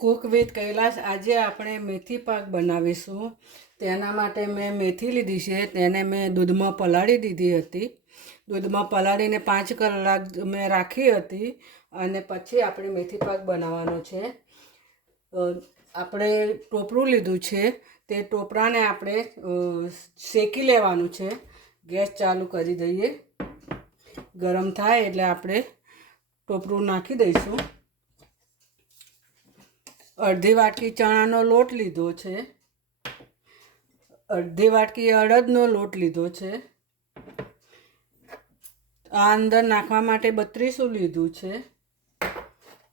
Cook with Kailash આજે આપણે મેથી પાક બનાવીશું। તેના માટે મેં મેથી લીધી છે, તેને મેં દૂધમાં પલાળી દીધી હતી। દૂધમાં પલાળીને 5 કલાક મેં રાખી હતી અને પછી આપણે મેથી પાક બનાવવાનો છે। આપણે ટોપરું લીધું છે, તે ટોપરાને આપણે શેકી લેવાનું છે। ગેસ ચાલુ કરી દઈએ, ગરમ થાય એટલે આપણે ટોપરું નાખી દઈશું। અડધી વાટકી ચણાનો લોટ લીધો છે, અડધી વાટકી અડદનો લોટ લીધો છે। આ અંદર નાખવા માટે 32 લીધું છે।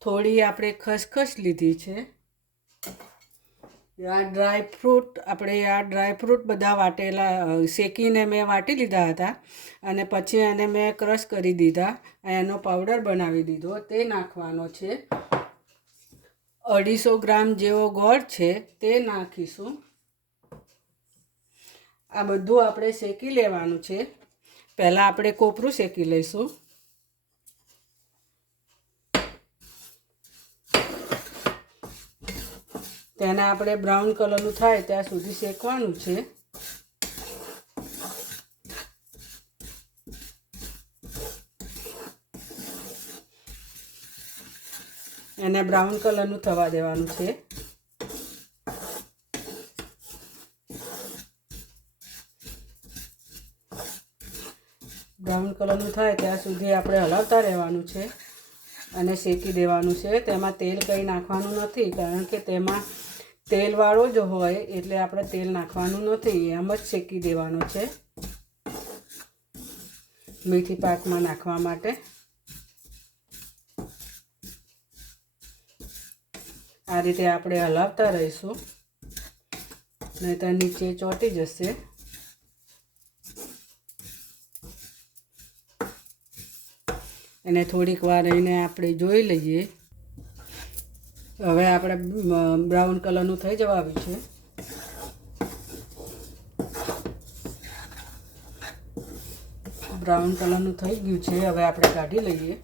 થોડી આપણે ખસખસ લીધી છે। આ ડ્રાયફ્રૂટ બધા વાટેલા શેકીને મેં વાટી લીધા હતા અને પછી એને મેં ક્રશ કરી દીધા, એનો પાવડર બનાવી દીધો, તે નાખવાનો છે। 250 ગ્રામ જેવો ગોળ છે, તે નાખીશું। આ બધું આપણે શેકી લેવાનું છે। પહેલાં આપણે કોપરું શેકી લઈશું। તેને આપણે બ્રાઉન કલરનું થાય ત્યાં સુધી શેકવાનું છે। એને બ્રાઉન કલરનું થવા દેવાનું છે। બ્રાઉન કલરનું થાય ત્યાં સુધી આપણે હલાવતા રહેવાનું છે અને શેકી દેવાનું છે। તેમાં તેલ કંઈ નાખવાનું નથી, કારણ કે તેમાં તેલવાળો જ હોય એટલે આપણે તેલ નાખવાનું નથી, એમ જ શેકી દેવાનો છે મેથી પાકમાં નાખવા માટે। આ રીતે આપણે હલાવતા રહીશું, નહીંતર નીચે ચોંટી જશે। એને થોડીક વાર રહીને આપણે જોઈ લઈએ। હવે આપણે બ્રાઉન કલરનું થઈ જવા આવ્યું છે। બ્રાઉન કલરનું થઈ ગયું છે, હવે આપણે કાઢી લઈએ।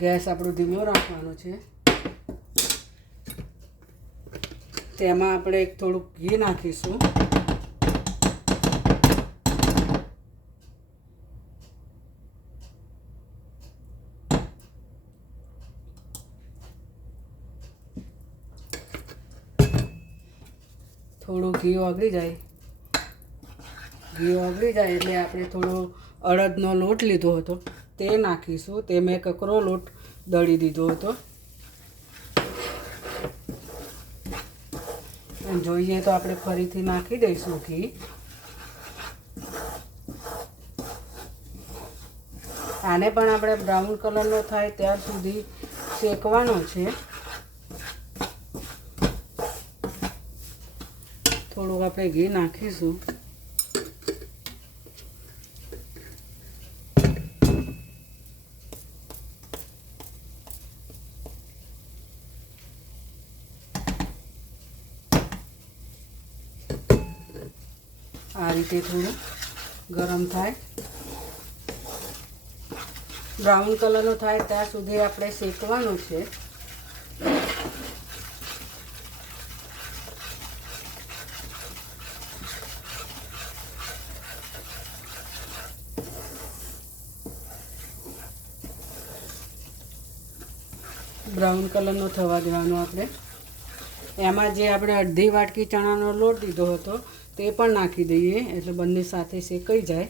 ગેસ આપણો ધીમો રાખવાનો છે। તેમાં આપણે થોડુંક ઘી નાખીશું। થોડું ઘી ઓગળી જાય એટલે આપણે થોડો અડદનો લોટ લીધો હતો તે નાખીશું। તે મેં કકરો લોટ દળી દીધો હતો, જોઈએ તો આપણે ફરીથી નાખી દઈશું ઘી। આને પણ આપણે બ્રાઉન કલરનો થાય ત્યાર સુધી શેકવાનો છે। થોડુંક આપણે ઘી નાખીશું। આ રીતે થોડું ગરમ થાય, બ્રાઉન કલરનો થાય ત્યાં સુધી આપણે શેકવાનું છે। બ્રાઉન કલરનો થવા દેવાનો આપણે। એમાં જે આપણે અડધી વાટકી ચણાનો લોટ દીધો હતો તે પણ નાખી દઈએ, એટલે બંને સાથે શેકાઈ જાય।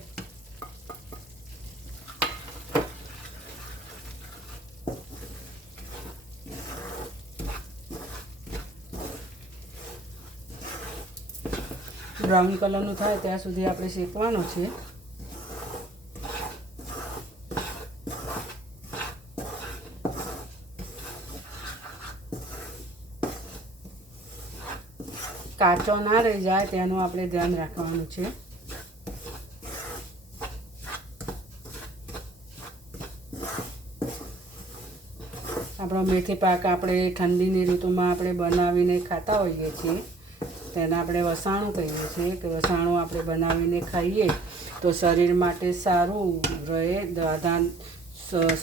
બ્રાઉન કલરનું થાય ત્યાં સુધી આપણે શેકવાનો છે। કાચો ના રહી જાય તેનું આપણે ધ્યાન રાખવાનું છે। આ આપણો મેથી પાક આપણે ઠંડીની ઋતુમાં આપણે બનાવીને ખાતા હોઈએ છીએ. તેને આપણે વસાણું કહીએ છીએ કે વસાણું આપણે બનાવીને ખાઈએ તો શરીર માટે સારું રહે.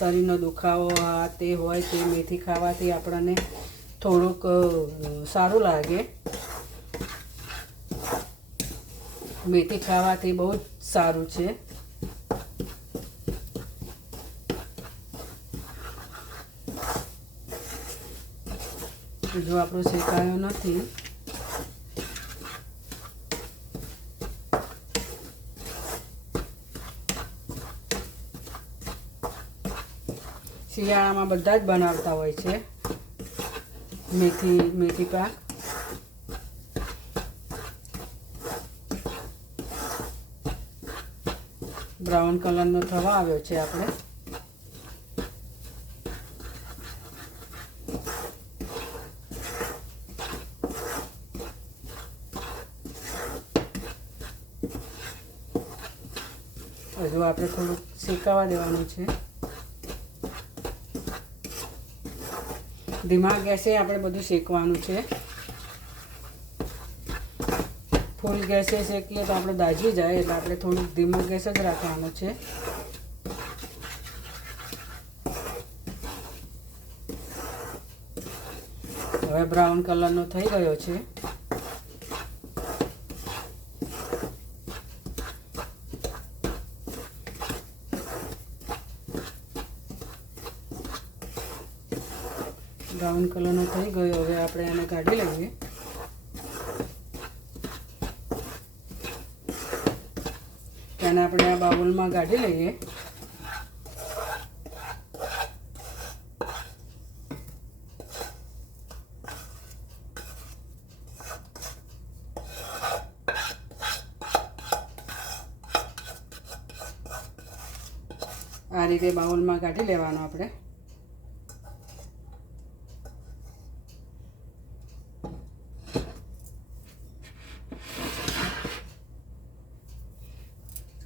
શરીરનો દુખાવો તે હોય તે મેથી ખાવાથી આપણને થોડુંક સારું લાગે. મેથી ખાવાથી બહુ જ સારું છે. જો આપણો શેકાયો નથી શિયાળામાં બધા જ બનાવતા હોય છે મેથી પાક. બ્રાઉન કલરનો થવા આવ્યો છે આપણે. હજુ આપણે થોડુંક શેકાવા દેવાનું છે. ધીમા ગેસે આપણે બધું શેકવાનું છે. ફૂલ ગેસે શેકીએ તો આપણે દાજી જાય એટલે આપણે થોડુંક ધીમો ગેસ જ રાખવાનો છે. હવે બ્રાઉન કલરનો થઈ ગયો છે. બ્રાઉન કલરનો થઈ ગયો. હવે આપણે એને કાઢી લઈએ. તેને આપણે આ બાઉલમાં કાઢી લઈએ. આ રીતે બાઉલમાં કાઢી લેવાનો આપણે.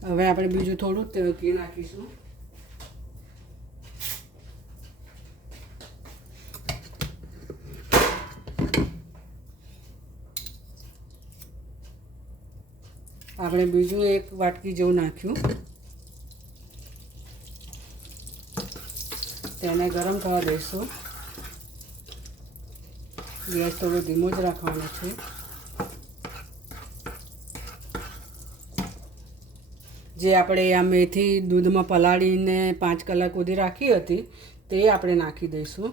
હવે આપણે બીજું થોડું ઘી નાખીશું. આપણે બીજું એક વાટકી જેવું નાખ્યું. તેને ગરમ થવા દઈશું. ગેસ થોડો ધીમો જ રાખવાનો છે. જે આપણે આ મેથી દૂધમાં પલાળીને 5 કલાક સુધી રાખી હતી તે આપણે નાખી દઈશું.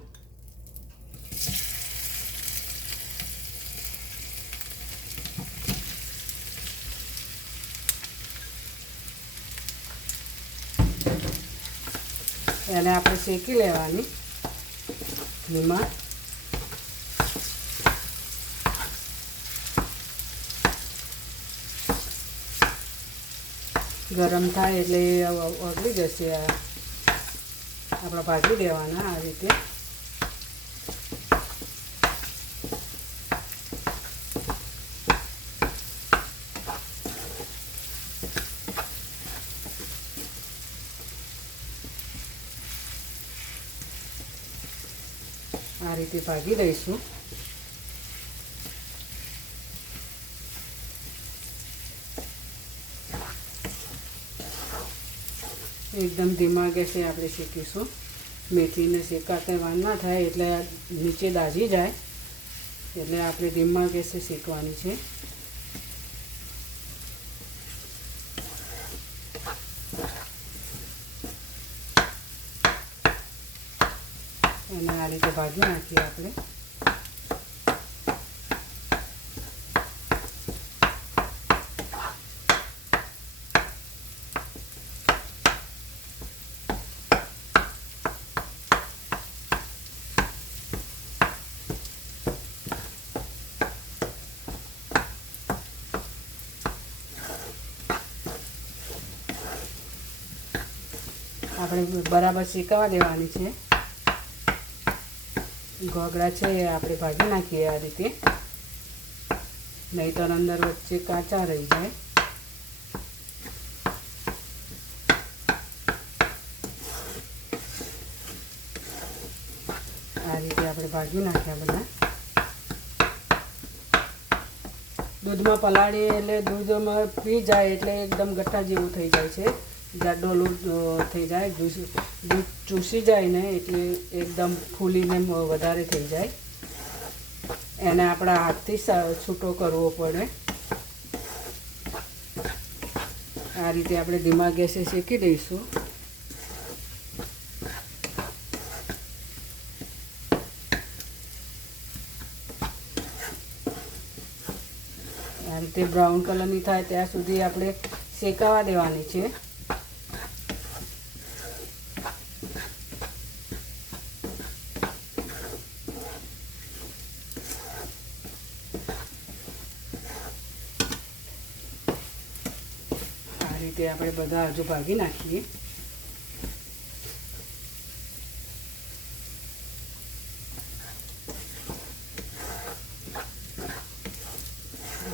એને આપણે શેકી લેવાની ધીમા. ગરમ થાય એટલે ઓગળી જશે. આપણે ભાજી દેવાના આ રીતે. આ રીતે ભાજી દઈશું. એકદમ ધીમા ગેસે આપણે શેકીશું. મેથીને શેકાતા વાર ના થાય એટલે નીચે દાજી જાય એટલે આપણે ધીમા ગેસે શેકવાની છે. એને આ રીતે ભાજી નાખીએ આપણે. આપણે બરાબર શેકાવા દેવાની છે. ગોગળા છે એ આપણે ભાજી નાખીએ આ રીતે, નહીંતર અંદર વચ્ચે કાચા રહી જાય. ભાગી નાખ્યા બધા. દૂધમાં પલાળીએ એટલે દૂધમાં પી જાય એટલે એકદમ ગઠ્ઠા જેવું થઈ જાય છે, જાડો લોટ થઈ જાય, દૂધ ચૂસી જાય ને એટલે એકદમ ફૂલીને વધારે થઈ જાય. એને આપણા હાથથી છૂટો કરવો પડે. આ રીતે આપણે ધીમા ગેસે શેકી દઈશું. આ રીતે બ્રાઉન કલરની થાય ત્યાં સુધી આપણે શેકાવા દેવાની છે. આ રીતે આપણે બધા હજુ ભાગી નાખીએ.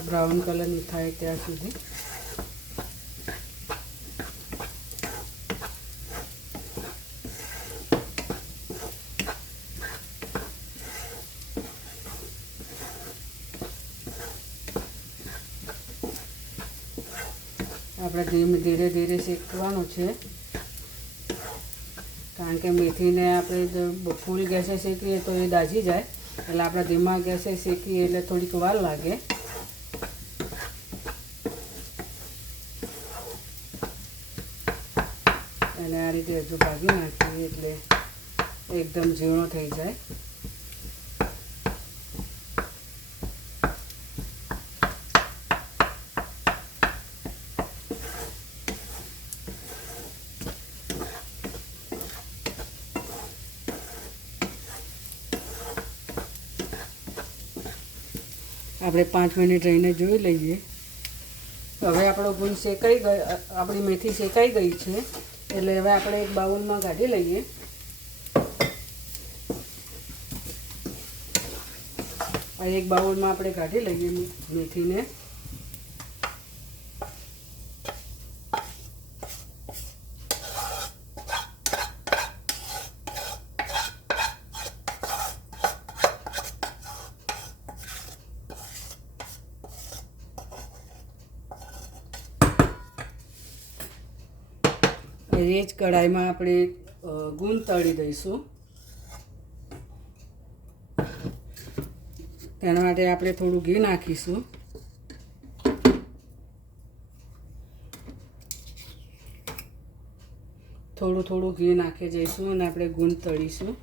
બ્રાઉન કલરની થાય ત્યાં સુધી. આપણે ધીરે ધીરે શેકવાનું છે, કારણ કે મેથીને આપણે ફૂલ ગેસે શેકીએ તો એ દાજી જાય, એટલે આપણે ધીમા ગેસે શેકીએ એટલે થોડીક વાર લાગે. અને આ રીતે હજુ ભાગી નાખીએ એટલે એકદમ ઝીણો થઈ જાય. આપણે 5 મિનિટ રહીને જોઈ લઈએ. હવે આપણો ગુંદ શેકાઈ ગયો, આપણી મેથી શેકાઈ ગઈ છે, એટલે હવે આપણે એક બાઉલમાં કાઢી લઈએ. આ એક બાઉલમાં આપણે કાઢી લઈએ મેથીને. એ જ કઢાઈમાં આપણે ગુંદ તળી દઈશું. તેના માટે આપણે થોડું ઘી નાખીશું. થોડું ઘી નાખી જઈશું અને આપણે ગુંદ તળીશું.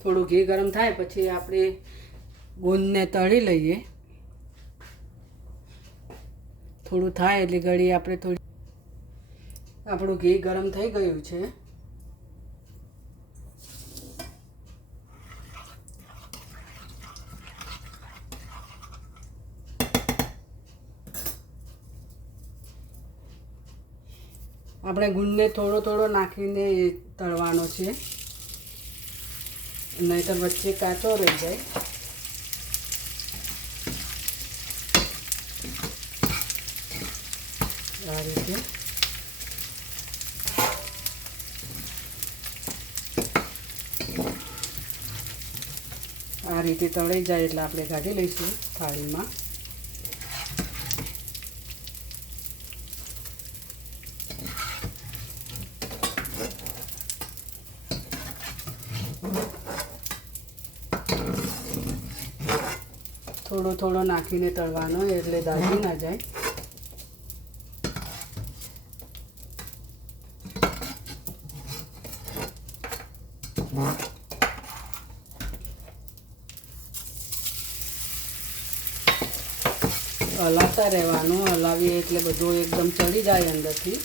થોડું ઘી ગરમ થાય પછી આપણે ગુંદને તળી લઈએ. થોડું થાય એટલે ઘડી આપણે આપણું ઘી ગરમ થઈ ગયું છે. આપણે ગુંદને થોડો નાખીને તળવાનો છે, નહીંતર વચ્ચે કાચો રહી જાય. આ રીતે તળાઈ જાય એટલે આપણે કાઢી લઈશું થાળીમાં. થોડો નાખીને તળવાનો એટલે દાજી ના જાય. હલાવતા રહેવાનું, હલાવીએ એટલે બધું એકદમ ચડી જાય અંદરથી.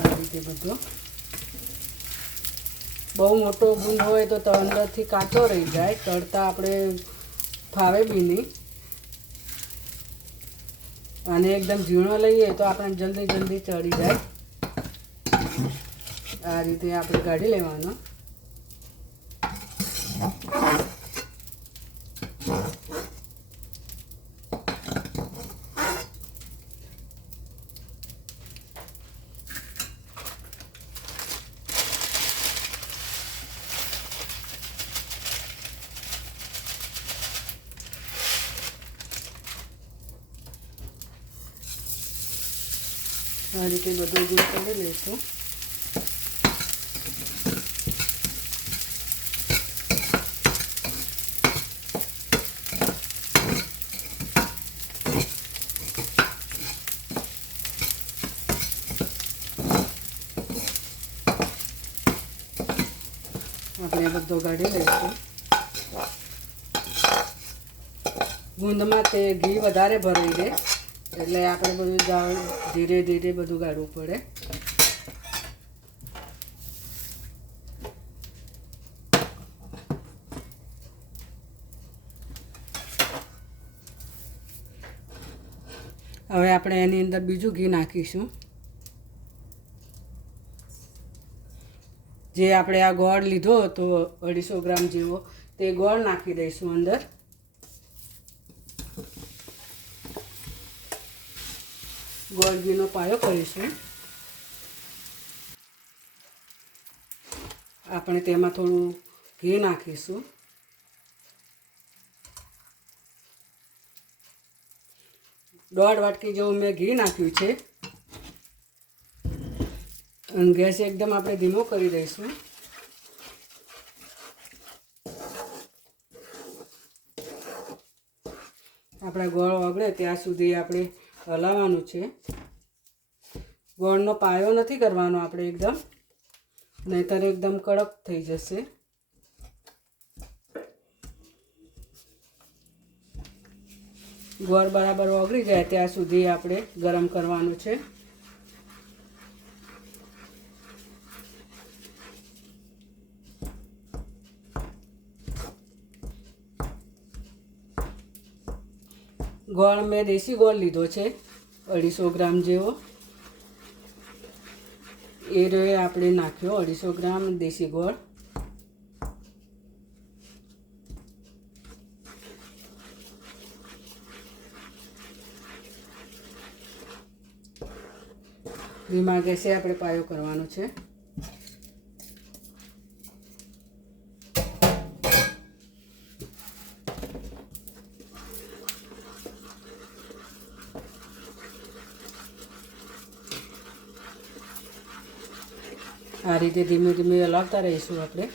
આ રીતે બધો બહુ મોટો ગુંદ હોય તો અંદરથી કાચો રહી જાય, તળતા આપણે ફાવે બી નહીં. અને એકદમ ઝીણો લઈએ તો આપણે જલ્દી ચડી જાય. આ રીતે આપણે કાઢી લેવાનો. આ રીતે બધું ગોળ કરી લઈશું. આપણે બધો કાઢી લઈશું. ગુંદમાં તે ઘી વધારે ભરાઈ દે એટલે આપણે બધું ધીરે ધીરે બધું કાઢવું પડે. હવે આપણે એની અંદર બીજું ઘી નાખીશું. જે આપણે આ ગોળ લીધો હતો 250 ગ્રામ જેવો, તે ગોળ નાખી દઈશું અંદર. ગોળ ઘીનો પાયો કરીશું. આપણે તેમાં થોડું ઘી નાખીશું. દોઢ વાટકી જેવું મેં ઘી નાખ્યું છે. અને ગેસ એકદમ આપણે ધીમો કરી દઈશું. આપણા ગોળ ઓગળે ત્યાં સુધી આપણે હલાવવાનું છે. ગોળનો પાયો નથી કરવાનો આપણે એકદમ, નહીંતર એકદમ કડક થઈ જશે. ગોળ બરાબર ઓગળી જાય ત્યાં સુધી આપણે ગરમ કરવાનું છે. ગોળ મેં દેશી ગોળ લીધો છે 250 ગ્રામ જેવો. એ રહ્યો આપણે નાખ્યો 250 ગ્રામ દેશી ગોળ. ધીમા ગેસે આપણે પાયો કરવાનો છે. આ રીતે ધીમે ધીમે હલાવતા રહીશું આપણે.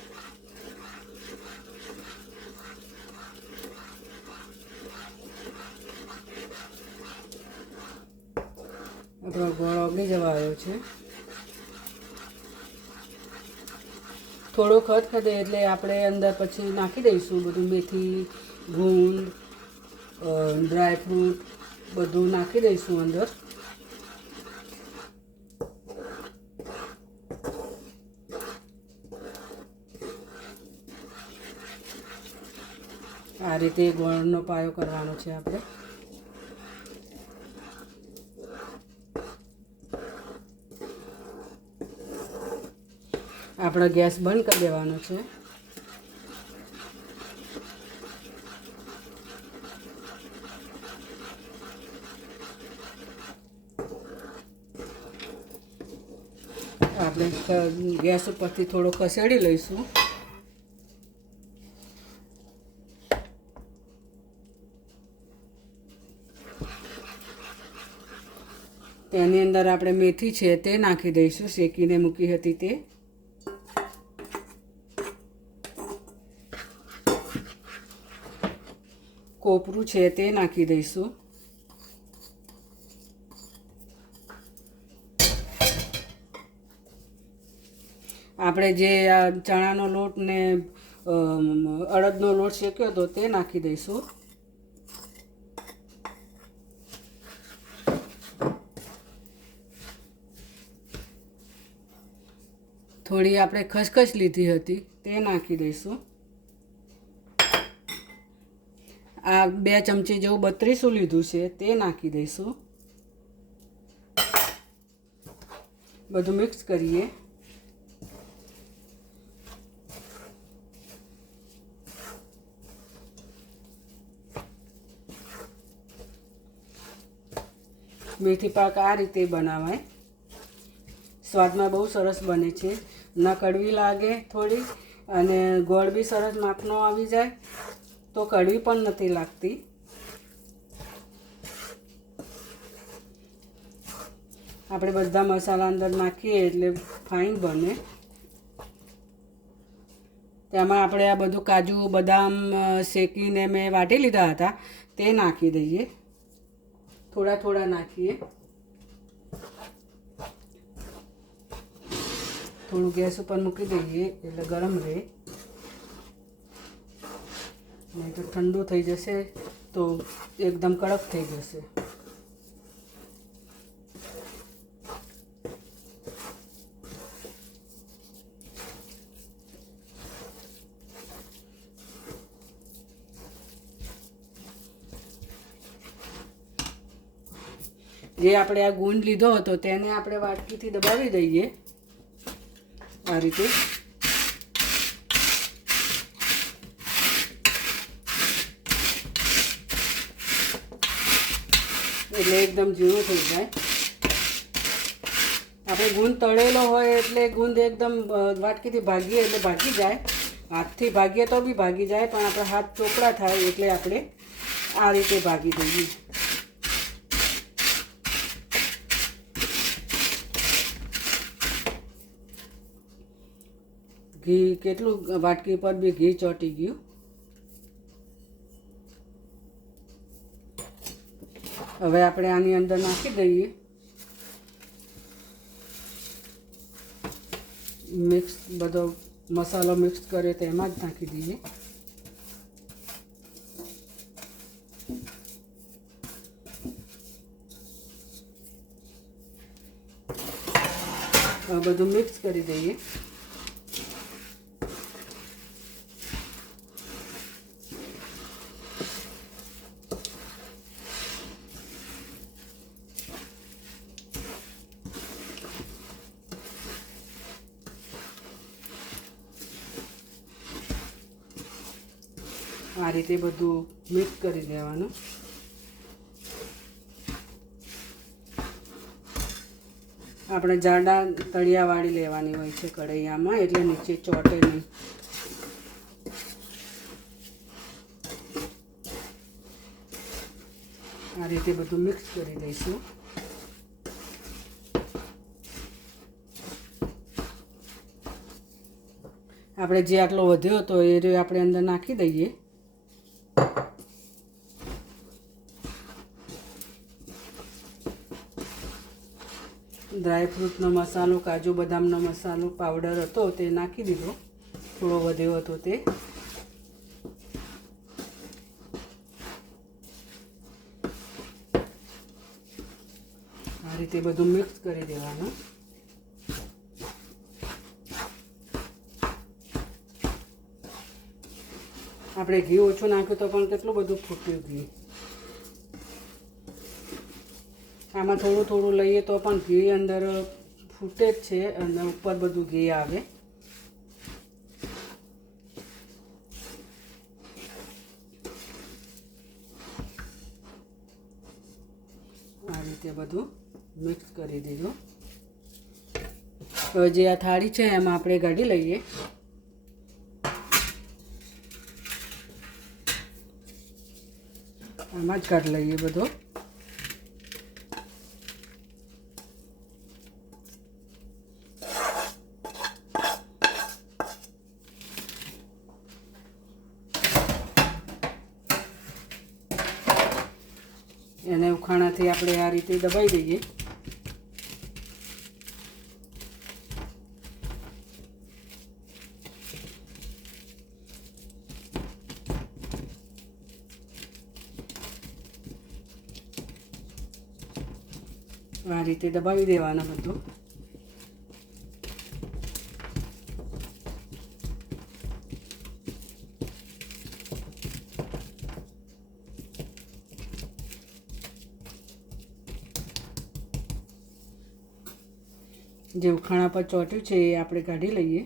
આપણો ગોળ ઓગળી જવા આવ્યો છે. થોડો ખદખદે એટલે આપણે અંદર પછી નાખી દઈશું બધું. મેથી, ગુંદ, ડ્રાયફ્રૂટ બધું નાખી દઈશું અંદર. આ રીતે ગોળનો પાયો કરવાનો છે આપણે. આપણે ગેસ બંધ કરી દેવાનો છે. આપણે ગેસ ઉપરથી થોડો ખસેડી લઈશું. તેની અંદર આપણે મેથી છે તે નાખી દઈશું, શેકીને મૂકી હતી તે. કોપરું છે તે નાખી દઈશું. આપણે જે આ ચણાનો લોટ ને અડદનો લોટ શેક્યો હતો તે નાખી દઈશું. થોડી આપણે ખસખસ લીધી હતી તે નાખી દઈશું. આ 2 ચમચી જેવું 32 લીધું છે તે નાખી દઈશું. બધું મિક્સ કરીએ. મેથી પાક આ રીતે બનાવાય. સ્વાદમાં બહુ સરસ બને છે. ના કડવી લાગે થોડી, અને ગોળ બી સરસ માપનો આવી જાય તો કડવી પણ નથી લાગતી. આપણે બધા મસાલા અંદર નાખીએ એટલે ફાઇન બને. તેમાં આપણે આ બધું કાજુ બદામ શેકીને મેં વાટી લીધા હતા તે નાખી દઈએ. થોડા થોડા નાખીએ. થોડું ગેસ ઉપર મૂકી દઈએ એટલે ગરમ રહે, નહીં તો ઠંડુ થઈ જશે તો એકદમ કડક થઈ જશે. જે આપણે આ ગુંદ લીધો હતો તેને આપણે વાટકીથી દબાવી દઈએ આ રીતે. એટલે એકદમ ઝીણું થઈ જાય. આપણે ગુંદ તળેલો હોય એટલે ગુંદ એકદમ વાટકીથી ભાગીએ એટલે ભાગી જાય. હાથથી ભાગીએ તો બી ભાગી જાય, પણ આપણા હાથ ચોપડા થાય એટલે આપણે આ રીતે ભાગી દઈએ. ઘી કેટલું વાટકી પર બી ઘી ચોંટી ગયું. હવે આપણે આની અંદર નાખી દઈએ. મિક્સ બધો મસાલો મિક્સ કરે તેમાં જ નાખી દઈએ. હવે બધું મિક્સ કરી દઈએ. આ રીતે બધું મિક્સ કરી દેવાનું. આપણે જાડા તળિયાવાળી લેવાની હોય છે કઢૈયામાં, એટલે નીચે ચોટે નહીં. આ રીતે બધું મિક્સ કરી દઈશું. આપણે જે આટલો વધ્યો હતો એ આપણે અંદર નાખી દઈએ. ડ્રાયફ્રૂટનો મસાલો, કાજુ બદામનો મસાલો પાવડર હતો તે નાખી દીધો. થોડો વધ્યો હતો તે. આ રીતે બધું મિક્સ કરી દેવાનું. આપણે ઘી ઓછું નાખ્યું તો પણ કેટલું બધું ફૂટ્યું ઘી. આમાં થોડું થોડું લઈએ તો પણ ઘી અંદર ફૂટે જ છે અને ઉપર બધું ઘી આવે. આ રીતે બધું મિક્સ કરી દીધું. હવે જે આ થાળી છે એમાં આપણે કાઢી લઈએ. આમાં જ કાઢી લઈએ બધો. એને ઉખાણાથી આપણે આ રીતે દબાઈ દઈએ. આ રીતે દબાવી દેવાના બધું. જે ઉખાણા પર ચોટ્યું છે એ આપણે કાઢી લઈએ.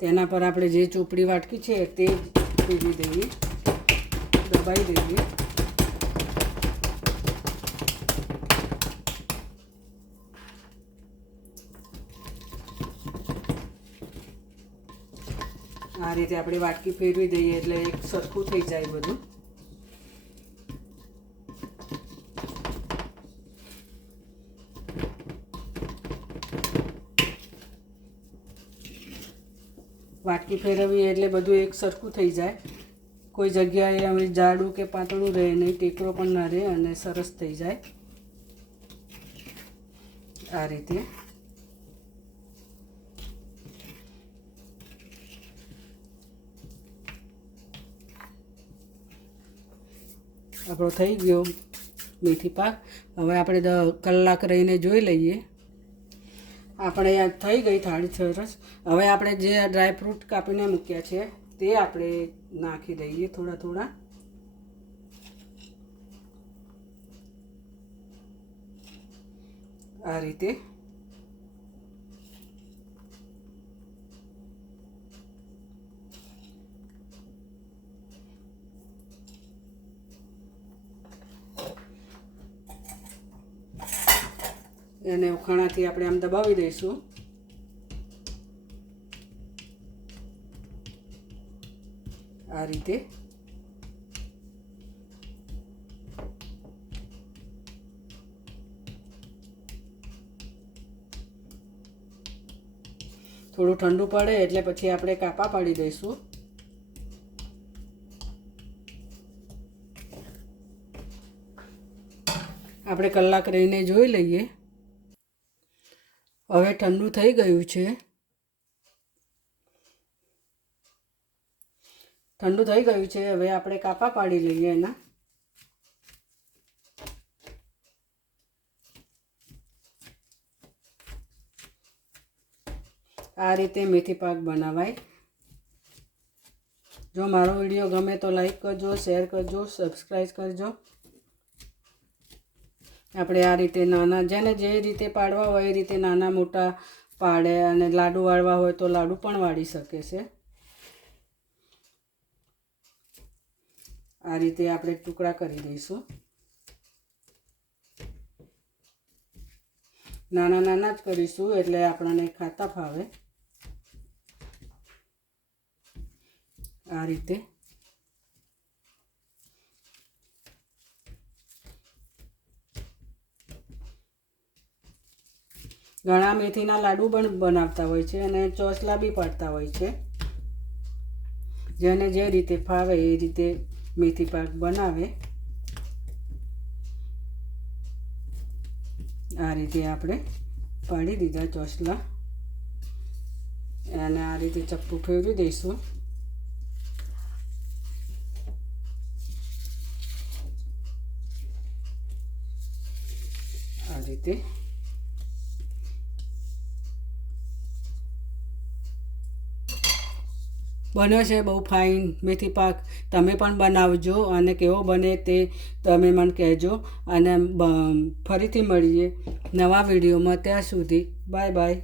તેના પર આપણે જે ચોપડી વાટકી છે તે ફેરવી દઈએ, દબાઈ દઈએ. આ રીતે આપણે વાટકી ફેરવી દઈએ એટલે એક સરખું થઈ જાય બધું. વાટકી ફેરવીએ એટલે બધું એક સરખું થઈ જાય. કોઈ જગ્યાએ અમે જાડું કે પાતળું રહે નહીં, ટેકરો પણ ના રહે અને સરસ થઈ જાય. આ રીતે આપણો થઈ ગયો મેથી પાક. હવે આપણે કલાક રહીને જોઈ લઈએ. આપણે થઈ ગઈ થાળી સરસ. હવે આપણે જે ડ્રાયફ્રૂટ કાપીને મૂક્યા છે તે આપણે નાખી દઈએ થોડા થોડા. આ રીતે એને ઉખાણાથી આપણે આમ દબાવી દઈશું. આ રીતે થોડું ઠંડુ પડે એટલે પછી આપણે કાપા પાડી દઈશું. આપણે કલાક રહીને જોઈ લઈએ. હવે ઠંડુ થઈ ગયું છે. ઠંડુ થઈ ગયું છે. હવે આપણે કાપા પાડી લઈએ એના. આ રીતે મેથી પાક બનાવાય. જો મારો વિડીયો ગમે તો લાઈક કરજો, શેર કરજો, સબસ્ક્રાઈબ કરજો. આપણે આ રીતે નાના, જેને જે રીતે પાડવા હોય એ રીતે નાના મોટા પાડે, અને લાડુ વાળવા હોય તો લાડુ પણ વાળી શકે છે. આ રીતે આપણે ટુકડા કરી દઈશું. નાના નાના જ કરીશું એટલે આપણને ખાતા ફાવે. આ રીતે ઘણા મેથીના લાડુ પણ બનાવતા હોય છે અને ચોસલા બી પાડતા હોય છે. જેને જે રીતે ફાવે એ રીતે મેથી પાક બનાવે. આ રીતે આપણે પાડી દીધા ચોસલા. અને આ રીતે ચપ્પુ ફેરવી દઈશું. આ રીતે બન્યો છે બહુ ફાઇન મેથી પાક. તમે પણ બનાવજો અને કેવો બને તે તમે મને કહેજો. અને ફરીથી મળીએ નવા વિડીયોમાં. ત્યાં સુધી બાય બાય.